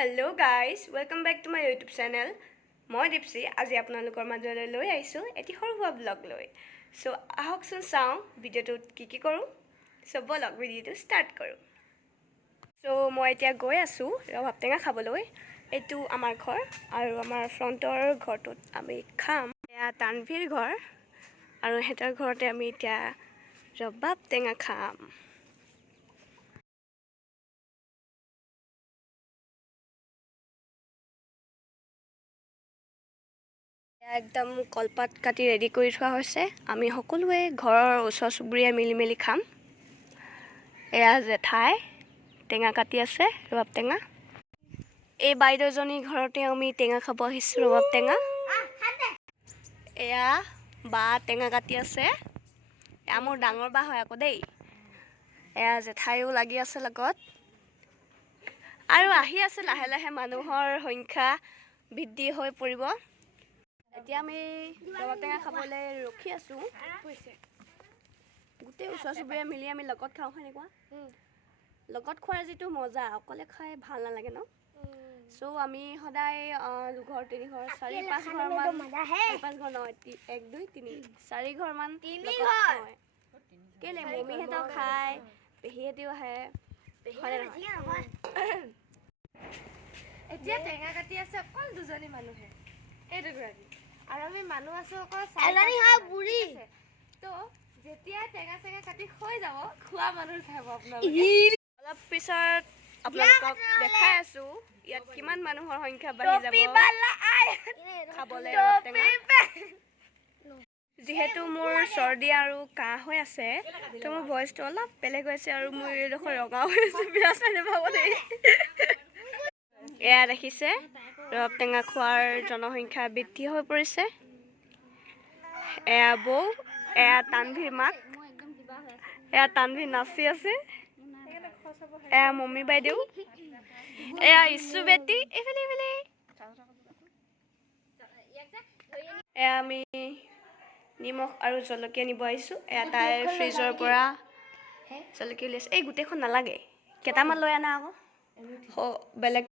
Hello guys, welcome back to my YouTube channel. মই দীপসি আজি আপোনালোকৰ মাজলৈ লৈ আহিছো এটি সৰুৱা ব্লগ লৈ। সো আহকচোন চাও ভিডিওটোত কি কৰো। সো বলক ভিডিওটো ষ্টাৰ্ট কৰো। সো মই এতিয়া গৈ আছো ৰবাব টেঙা খাবলৈ। এটো আমাৰ ঘৰ আৰু আমাৰ ফ্ৰন্টৰ ঘৰটোত আমি খাম। এয়া তানভীৰ ঘৰ আৰু হেতৰ ঘৰতে আমি এতিয়া ৰবাব টেঙা খাম। একদম কলপাত কাটি ৰেডি কৰি থোৱা হৈছে। আমি সকলোৱে ঘৰৰ ওচৰ চুবুৰীয়া মিলি খাম। এয়া জেঠাই টেঙা কাটি আছে ৰবাব টেঙা। এই বাইদেউজনী ঘৰতে আমি টেঙা খাব আহিছো ৰবাব টেঙা। এয়া বা টেঙা কাটি আছে। এয়া মোৰ ডাঙৰ বা হয় আকৌ দেই। এয়া জেঠাইও লাগি আছে লগত। আৰু আহি আছে লাহে লাহে মানুহৰ সংখ্যা বৃদ্ধি হৈ পৰিব। এতিয়া আমি ৰবাব টেঙা খাবলৈ ৰখি আছো। গোটেই ওচৰ চুবুৰীয়া মিলি আমি লগত খাওঁ সেনেকুৱা। লগত খোৱাৰ যিটো মজা অকলে খাই ভাল নালাগে ন। সো আমি সদায় দুঘৰ তিনি ঘৰ চাৰি পাঁচ ঘৰ মান পাঁচ ঘৰ নহয় 1 2 3 4 ঘৰ মান তিনি ঘৰ কেলে মমি হেতাও খায় পেহী হেতিও আহে এতিয়া টেঙা কাটি আছে অকল দুজনী মানুহে এই দুগৰাকী আৰু আমি মানুহ আছো অকল এলানি হয় বুঢ়ী তো যেতিয়া টেঙা চেঙা কাটি হৈ যাব খোৱা মানুহ চাব আপোনালোকে অলপ পিছত আপোনালোকক দেখাই আছো ইয়াত কিমান মানুহৰ সংখ্যা বাঢ়ি যাব খাবলৈ ৰবাব টেঙা। যেহেতু মোৰ চৰ্দি আৰু কাহ হৈ আছে তো মোৰ ভয়েসটো অলপ বেলেগ হৈছে আৰু মোৰ এডোখৰ ৰঙা হৈ আছে বিয়া চাই নাপাব দেই। এয়া দেখিছে ৰবাব টেঙা খোৱাৰ জনসংখ্যা বৃদ্ধি হৈ পৰিছে। এয়া বৌ এয়া তানভীৰ মাক এয়া তানভীৰ নাচি আছে। এয়া মম্মী বাইদেউ এয়া ইছু বেটি এইফালে এইফালে। এয়া আমি নিমখ আৰু জলকীয়া নিব আহিছো। এয়া তাই ফ্ৰিজৰ পৰা জলকীয়া উলিয়াইছে। এই গোটেইখন নালাগে কেইটামান লৈ আনা আকৌ বেলেগ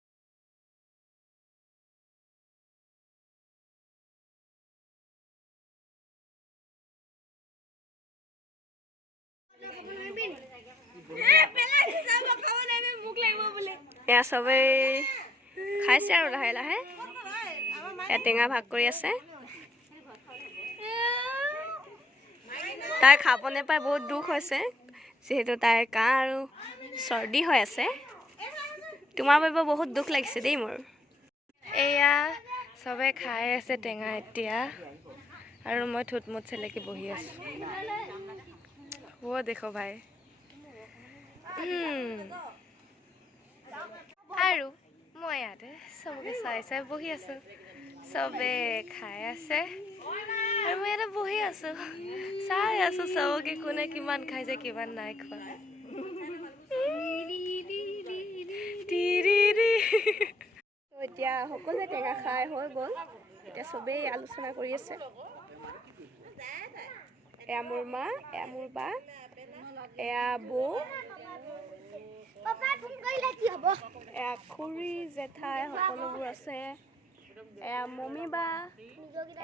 এয়া চবেই খাইছে আৰু লাহে লাহে এয়া টেঙা ভাগ কৰি আছে। তাই খাব নাপাই বহুত দুখ হৈছে যেহেতু তাইৰ কাহ আৰু চৰ্দি হৈ আছে। তোমাৰ বাবে বহুত দুখ লাগিছে দেই মোৰ। এয়া সবে খাই আছে টেঙা এতিয়া আৰু মই থুটমুট চেলেকি বহি আছো। वो देखो भाई আৰু মই ইয়াতে সবকে চাই চাই বহি আছো। সবে খাই আছে আৰু মই ইয়াতে বহি আছো চাই আছো সবকে কোনে কিমান খাইছে কিমান নাই খোৱা। এতিয়া সকলোৱে টেঙা খাই হৈ গ'ল। এতিয়া চবেই আলোচনা কৰি আছে। এয়া মোৰ মা এয়া মোৰ বা এয়া বৌ এয়া খুৰী জেঠাই সকলোবোৰ আছে। এয়া মম্মী বা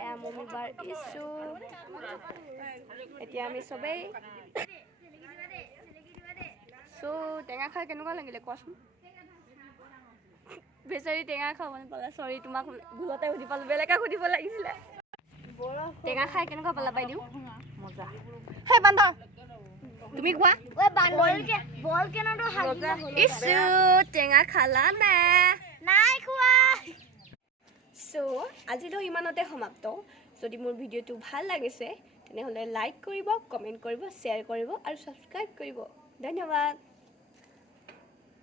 এয়া মম্মী বাৰ ইছু। এতিয়া আমি চবেই টেঙা খাই কেনেকুৱা লাগিলে কোৱাচোন। বেচাৰি টেঙা খাব নাপালা চৰি তোমাক ভুলতে সুধি পালো বেলেগে সুধিব লাগিছিলে। টেঙা খাই কেনেকুৱা পালা বাইদেউ মজা হে বান্দৰ তুমি কোৱা ওই বল কেনটো হাগিলা ইছু টেঙা খালা নে নাই খোৱা। সো আজিলৈ ইমানতে সমাপ্ত। যদি মোৰ ভিডিওটো ভাল লাগিছে তেনেহ'লে লাইক কৰিব কমেণ্ট কৰিব শ্বেয়াৰ কৰিব আৰু ছাবস্ক্ৰাইব কৰিব। ধন্যবাদ।